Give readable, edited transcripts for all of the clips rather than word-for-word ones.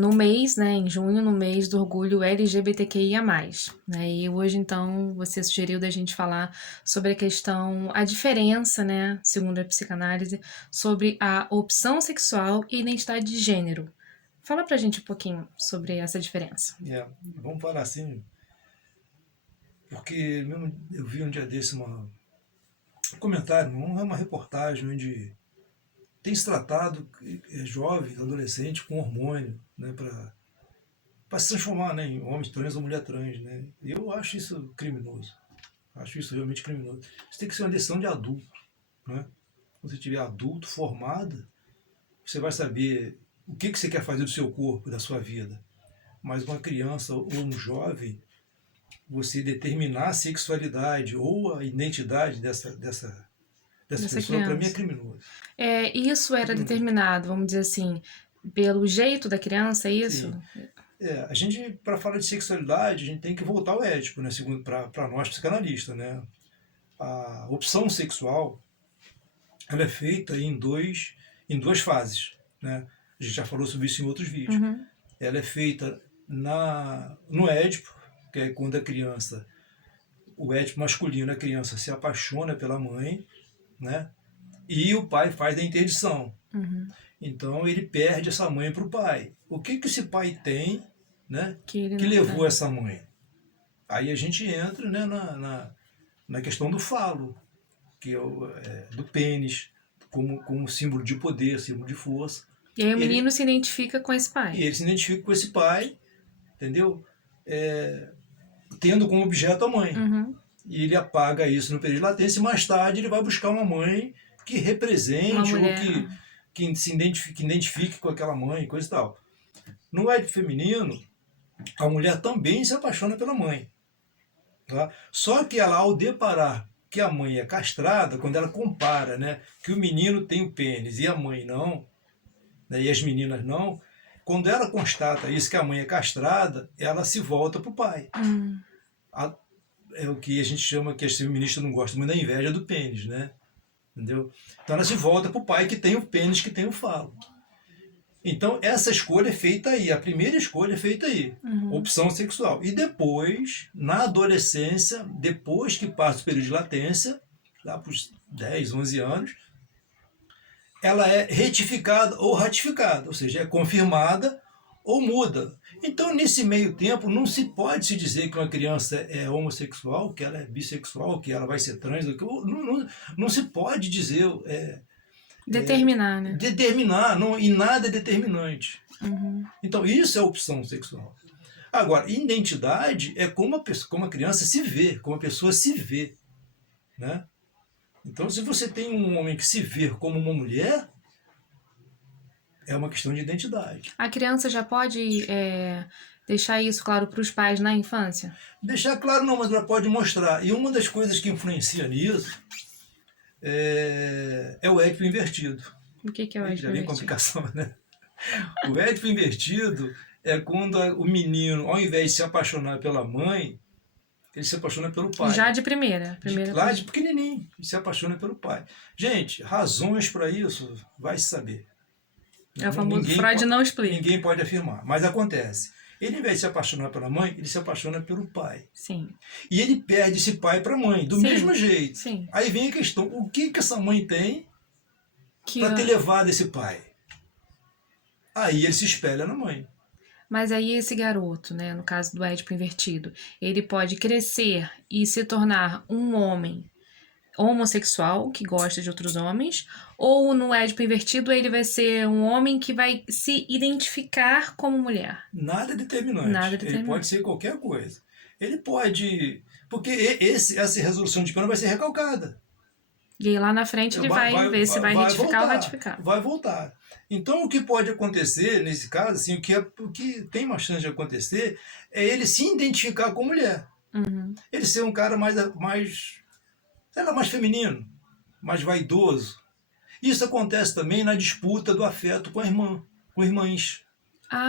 no mês, né, em junho, no mês do orgulho LGBTQIA+, né, e hoje, então, você sugeriu da gente falar sobre a diferença, né, segundo a psicanálise, sobre a opção sexual e identidade de gênero. Fala pra gente um pouquinho sobre essa diferença. Vamos falar assim, porque mesmo eu vi um dia desse um comentário, uma reportagem onde tem se tratado jovens, adolescentes com hormônio, né, para se transformar, né, em homem trans ou mulher trans, né? Eu acho isso criminoso. Acho isso realmente criminoso. Isso tem que ser uma decisão de adulto, né? Quando você tiver adulto, formado, você vai saber o que você quer fazer do seu corpo, da sua vida. Mas uma criança ou um jovem, você determinar a sexualidade ou a identidade dessa Dessa pessoa, para mim é criança. criminoso. Isso É era criminoso. determinado, vamos dizer assim, pelo jeito da criança, é isso? Sim. A gente, para falar de sexualidade, a gente tem que voltar ao ético, né? Segundo para nós psicanalistas, né? A opção sexual, ela é feita em duas fases, né? A gente já falou sobre isso em outros vídeos. Uhum. Ela é feita no Édipo, que é quando a criança, o Édipo masculino, a criança se apaixona pela mãe, né? E o pai faz a interdição. Uhum. Então ele perde essa mãe para o pai. O que esse pai tem, né, Que ele que não levou tem. essa mãe? Aí a gente entra, né, na questão do falo, que do pênis, como símbolo de poder, símbolo de força. E aí o Ele, menino se identifica com esse pai. e ele se identifica com esse pai, entendeu? Tendo como objeto a mãe. Uhum. E ele apaga isso no período de latência e mais tarde ele vai buscar uma mãe que Uma represente ou mulher. que se identifique com aquela mãe, coisa e tal. No Édipo feminino, a mulher também se apaixona pela mãe. Tá? Só que ela, ao deparar que a mãe é castrada, quando ela compara, né, que o menino tem o pênis e a mãe não, né, e as meninas não, quando ela constata isso, que a mãe é castrada, ela se volta para o pai. A, é o que a gente chama, que as feministas não gostam muito, da inveja do pênis, né? Entendeu? Então ela se volta para o pai que tem o pênis, que tem o falo. Então essa escolha é feita aí, a primeira escolha é feita aí, opção sexual. E depois, na adolescência, depois que passa o período de latência, lá para os 10, 11 anos, ela é retificada ou ratificada, ou seja, é confirmada ou muda. Então, nesse meio tempo, não se pode se dizer que uma criança é homossexual, que ela é bissexual, que ela vai ser trans, não se pode dizer, Determinar, né? determinar, não, e nada é determinante. Uhum. Então, isso é opção sexual. Agora, identidade é como a criança se vê, como a pessoa se vê. Né? Então, se você tem um homem que se vê como uma mulher, é uma questão de identidade. A criança já pode deixar isso claro para os pais na infância? Deixar claro não, mas ela pode mostrar. E uma das coisas que influencia nisso é o Édipo invertido. O que é o Já vem invertido? complicação, né? O Édipo invertido é quando o menino, ao invés de se apaixonar pela mãe, ele se apaixona pelo pai. Já de primeira. Lá de pequenininho, ele se apaixona pelo pai. Gente, razões para isso, vai se saber. É o famoso Freud não explica. Ninguém pode afirmar, mas acontece. Ele, ao invés de se apaixonar pela mãe, ele se apaixona pelo pai. Sim. E ele perde esse pai para a mãe, do mesmo jeito. Sim. Aí vem a questão, o que essa mãe tem para ter levado esse pai? Aí ele se espelha na mãe. Mas aí esse garoto, né, no caso do Édipo invertido, ele pode crescer e se tornar um homem homossexual que gosta de outros homens, ou no Édipo invertido ele vai ser um homem que vai se identificar como mulher? Nada determinante. Nada determinante. Ele pode ser qualquer coisa. Ele pode... Porque essa resolução de pena vai ser recalcada. E aí lá na frente ele vai ver se vai retificar ou ratificar. Vai voltar. Então o que pode acontecer nesse caso, assim, o que tem uma chance de acontecer é ele se identificar com mulher. Ele ser um cara mais feminino, mais vaidoso. Isso acontece também na disputa do afeto com a irmã, com irmãs.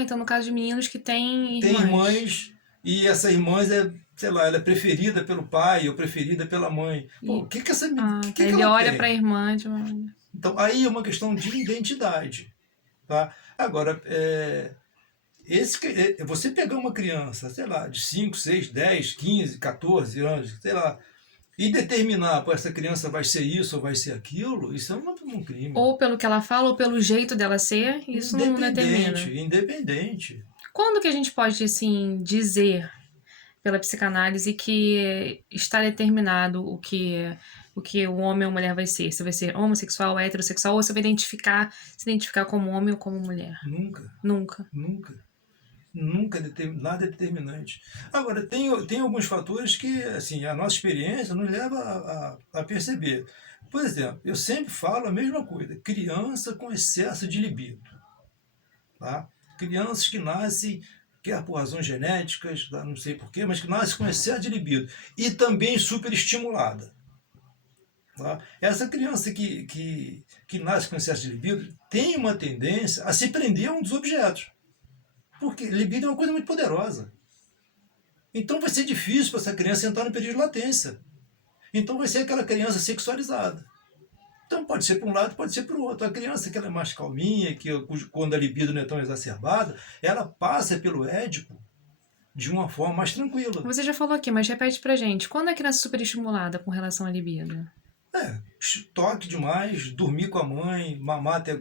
Então no caso de meninos que têm irmãs. Tem irmãs e essa irmã ela é preferida pelo pai ou preferida pela mãe. Pô, o que essa menina que ele ela olha tem? para a irmã de uma... Então, aí é uma questão de identidade. Tá? Agora, Você pegar uma criança, sei lá, de 5, 6, 10, 15, 14 anos, sei lá, e determinar para essa criança vai ser isso ou vai ser aquilo, isso é um crime. Ou pelo que ela fala, ou pelo jeito dela ser, isso não Independente, determina. independente. Quando que a gente pode, assim, dizer pela psicanálise que está determinado o que o homem ou mulher vai ser? Se vai ser homossexual, heterossexual, ou se vai se identificar como homem ou como mulher? Nunca, Nunca. nunca. Nunca nada é determinante. Agora, tem alguns fatores que assim, a nossa experiência nos leva a perceber. Por exemplo, eu sempre falo a mesma coisa: criança com excesso de libido. Tá? Crianças que nascem, quer por razões genéticas, tá? Não sei porquê, mas que nascem com excesso de libido e também superestimulada. Tá? Essa criança que nasce com excesso de libido tem uma tendência a se prender a um dos objetos. Porque libido é uma coisa muito poderosa. Então vai ser difícil para essa criança entrar no período de latência. Então vai ser aquela criança sexualizada. Então pode ser para um lado, pode ser para o outro. A criança que ela é mais calminha, quando a libido não é tão exacerbada, ela passa pelo édipo de uma forma mais tranquila. Você já falou aqui, mas repete pra gente. Quando a criança é superestimulada com relação à libido? Toque demais, dormir com a mãe, mamar até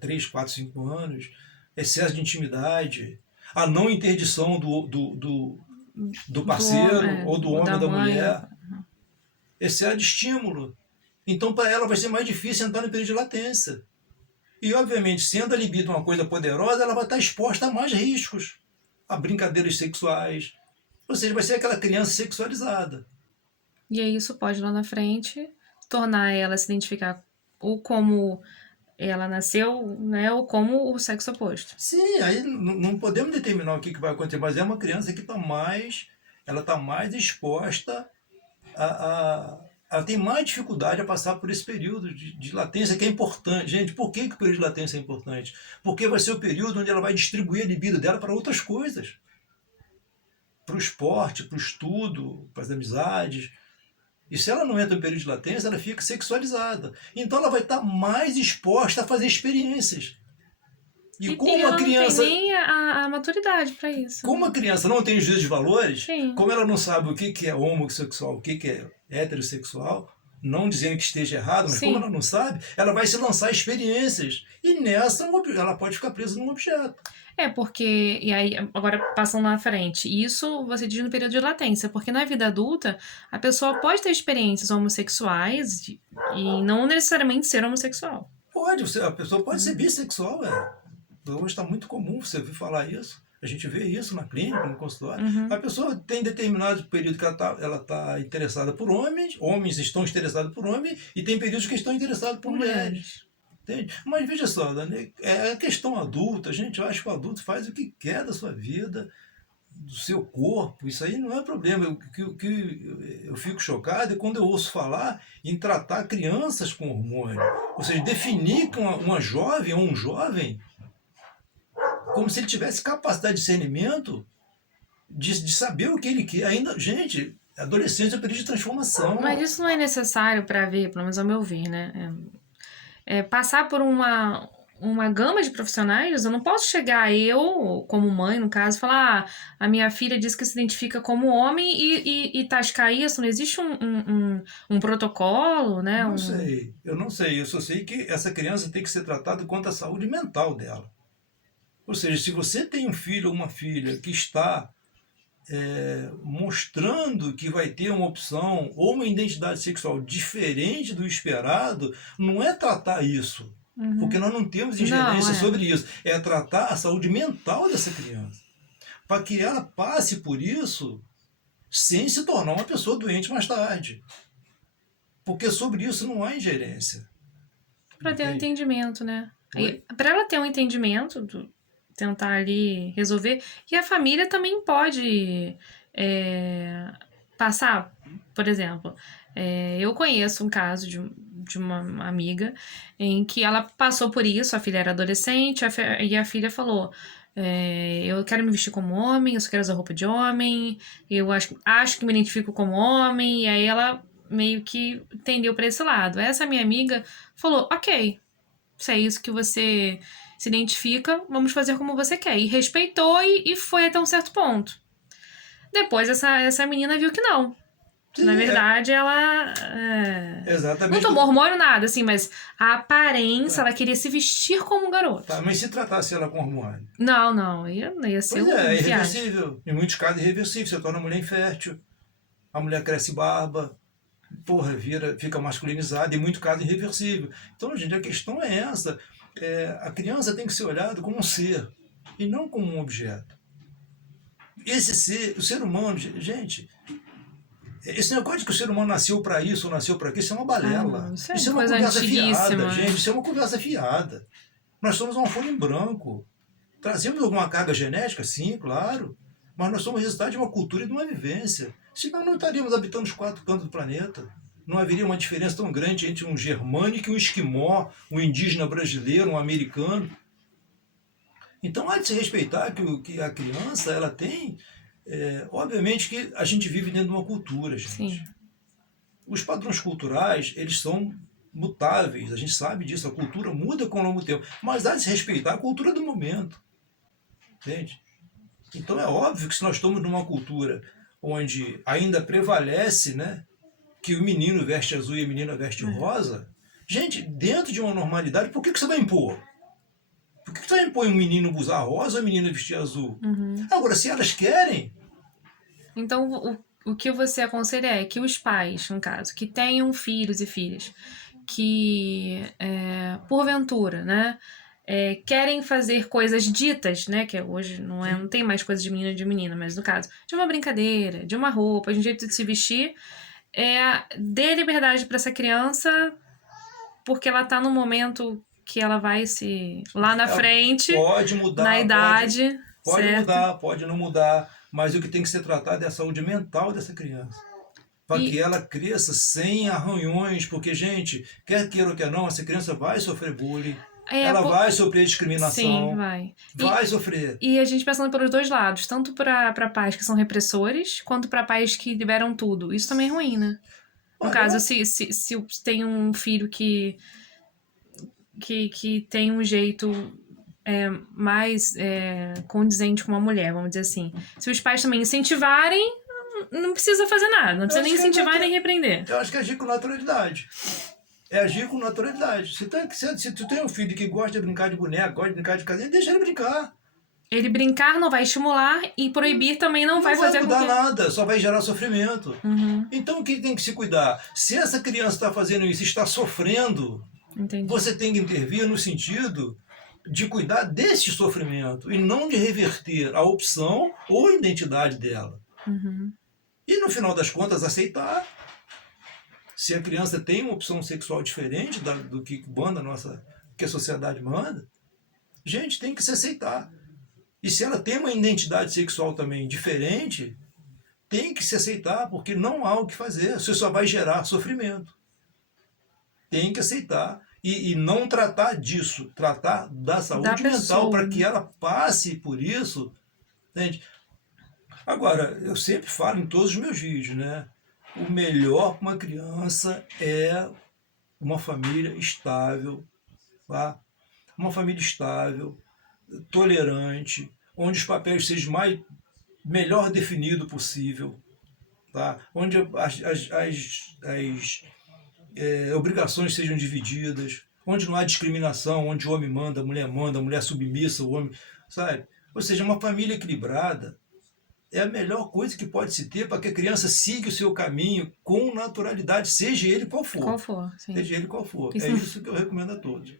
3, 4, 5 anos, excesso de intimidade, a não interdição do parceiro ou do ou homem da ou da mãe. mulher, excesso de estímulo. Então, para ela vai ser mais difícil entrar no período de latência. E, obviamente, sendo a libido uma coisa poderosa, ela vai estar exposta a mais riscos, a brincadeiras sexuais. Ou seja, vai ser aquela criança sexualizada. E aí isso pode lá na frente tornar ela se identificar ou como ela nasceu, né, ou como o sexo oposto. Sim, aí não podemos determinar o que vai acontecer, mas é uma criança que ela está mais exposta ela tem mais dificuldade a passar por esse período de latência que é importante. Gente, por que o período de latência é importante? Porque vai ser o período onde ela vai distribuir a libido dela para outras coisas. Para o esporte, para o estudo, para as amizades. E se ela não entra no período de latência, ela fica sexualizada. Então ela vai estar mais exposta a fazer experiências. E E como a ela não tem criança nem a maturidade para isso. Como a criança não tem juízo de valores, Sim. como ela não sabe o que é homossexual, o que é heterossexual, não dizendo que esteja errado, mas como Sim. ela não sabe, ela vai se lançar experiências. E nessa ela pode ficar presa num objeto. Porque, e aí, agora passando lá na frente, isso você diz no período de latência, porque na vida adulta a pessoa pode ter experiências homossexuais e não necessariamente ser homossexual. A pessoa pode ser bissexual, Hoje está muito comum você ouvir falar isso. A gente vê isso na clínica, no consultório. A pessoa tem determinado período que ela tá interessada por homens estão interessados por homens, e tem períodos que estão interessados por mulheres. Entende? Mas veja só, Dani, é a questão adulta, gente. Eu acho que o adulto faz o que quer da sua vida, do seu corpo. Isso aí não é problema. O que eu fico chocado é quando eu ouço falar em tratar crianças com hormônio. Ou seja, definir que uma jovem ou um jovem como se ele tivesse capacidade de discernimento de saber o que ele quer. Ainda, gente, adolescência é um período de transformação. Mas isso não é necessário para ver, pelo menos ao meu ver, né? Passar por uma gama de profissionais, eu não posso chegar eu, como mãe, no caso, falar, a minha filha diz que se identifica como homem e tascar isso, não existe um protocolo, né? Eu não sei, eu só sei que essa criança tem que ser tratada quanto à saúde mental dela. Ou seja, se você tem um filho ou uma filha que está mostrando que vai ter uma opção ou uma identidade sexual diferente do esperado, não é tratar isso. Porque nós não temos ingerência sobre isso. É tratar a saúde mental dessa criança. Para que ela passe por isso sem se tornar uma pessoa doente mais tarde. Porque sobre isso não há ingerência. Para ter um entendimento, né? Para ela ter um entendimento, tentar ali resolver. E a família também pode passar, por exemplo, eu conheço um caso de uma amiga em que ela passou por isso, a filha era adolescente, e a filha falou, eu quero me vestir como homem, eu só quero usar roupa de homem, eu acho que me identifico como homem, e aí ela meio que tendeu para esse lado. Essa minha amiga falou, ok, se é isso que você se identifica, vamos fazer como você quer. E respeitou e foi até um certo ponto. Depois essa menina viu que não. Sim, Na verdade, ela não exatamente. tomou hormônio, nada, assim, mas a aparência, ela queria se vestir como um garoto. Tá, mas se tratasse ela com hormônio? Não, ia ser Pois é viagem. irreversível. Em muitos casos é irreversível. Você torna a mulher infértil, a mulher cresce barba, porra, fica masculinizada, em muitos casos irreversível. Então, gente, a questão é essa. A criança tem que ser olhada como um ser, e não como um objeto. Esse ser, o ser humano, gente, esse negócio de que o ser humano nasceu para isso ou nasceu para aquilo, isso é uma balela. não, isso é Isso é uma coisa conversa antiguíssima, fiada, né? gente. Isso é uma conversa fiada. Nós somos uma folha em branco. Trazemos alguma carga genética? Sim, claro. Mas nós somos resultado de uma cultura e de uma vivência. Senão não estaríamos habitando os 4 cantos do planeta. Não haveria uma diferença tão grande entre um germânico e um esquimó, um indígena brasileiro, um americano. Então há de se respeitar que a criança ela tem. Obviamente que a gente vive dentro de uma cultura, gente. Sim. Os padrões culturais, eles são mutáveis, a gente sabe disso, a cultura muda com o longo do tempo, mas há de se respeitar a cultura do momento. Entende? Então é óbvio que se nós estamos numa cultura onde ainda prevalece, né, que o menino veste azul e a menina veste rosa, gente, dentro de uma normalidade, por que você vai impor? Por que você vai impor um menino usar rosa ou a menina vestir azul? Agora, se elas querem... Então, o que você aconselha é que os pais, no caso, que tenham filhos e filhas, que, porventura, né, querem fazer coisas ditas, né, que hoje não tem mais coisa de menino e de menina, mas no caso, de uma brincadeira, de uma roupa, de um jeito de se vestir, dê liberdade para essa criança, porque ela tá no momento que ela vai lá na frente, pode mudar, na idade, pode certo? mudar, pode não mudar, mas o que tem que ser tratado é a saúde mental dessa criança. Para que ela cresça sem arranhões, porque, gente, quer queira ou quer não, essa criança vai sofrer bullying, ela vai sofrer discriminação. Sim, vai. Vai sofrer. E a gente pensando pelos dois lados, tanto para pais que são repressores, quanto para pais que liberam tudo. Isso também é ruim, né? No caso, se tem um filho que tem um jeito mais condizente com uma mulher, vamos dizer assim. Se os pais também incentivarem, não precisa fazer nada, não precisa nem incentivar nem repreender. Eu acho que é agir com naturalidade. É agir com naturalidade. Se tu tem um filho que gosta de brincar de boneca, gosta de brincar de casinha, deixa ele brincar. Ele brincar não vai estimular e proibir também não vai fazer com que... Não vai mudar nada, só vai gerar sofrimento. Uhum. Então o que tem que se cuidar? Se essa criança está fazendo isso, está sofrendo, entendi, você tem que intervir no sentido de cuidar desse sofrimento e não de reverter a opção ou a identidade dela. Uhum. E no final das contas aceitar. Se a criança tem uma opção sexual diferente do que manda que a sociedade manda, gente, tem que se aceitar. E se ela tem uma identidade sexual também diferente, tem que se aceitar, porque não há o que fazer. Você só vai gerar sofrimento. Tem que aceitar. E não tratar disso, tratar da saúde mental, para que ela passe por isso. Entende? Agora, eu sempre falo em todos os meus vídeos, né? O melhor para uma criança é uma família estável, tá? Uma família estável, tolerante, onde os papéis sejam melhor definido possível, tá? Onde as obrigações sejam divididas, onde não há discriminação, onde o homem manda, a mulher submissa, o homem, sabe? Ou seja, uma família equilibrada é a melhor coisa que pode se ter para que a criança siga o seu caminho com naturalidade, seja ele qual for. Sim. Seja ele qual for. É isso que eu recomendo a todos.